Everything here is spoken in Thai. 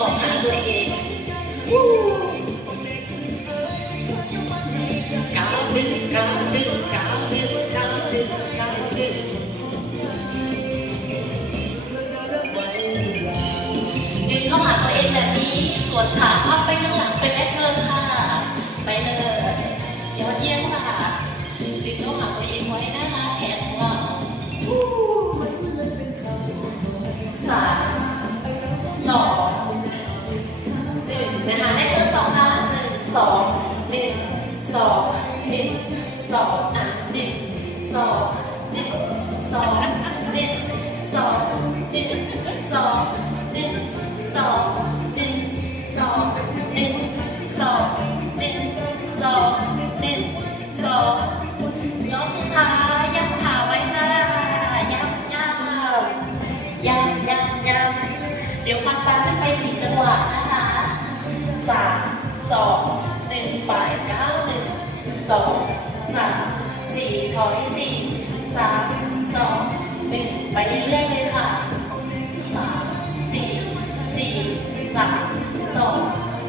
มองหาตัวเองก้าวดึงก้าวดึงก้าวดึงก้าวดึงก้าวดึงดึงเข้าหาตัวเองแบบนี้สวนขาพับไปข้างหลังเป็นแรกเกินค่ะไปเลยยอดเยี่ยมค่ะดึงเข้าหาตัวเองไว้นะคะแขนของเรา3 2 1นะคะได้เกิน2ค่ะ1 2 1 2 1 2 1 2 1 2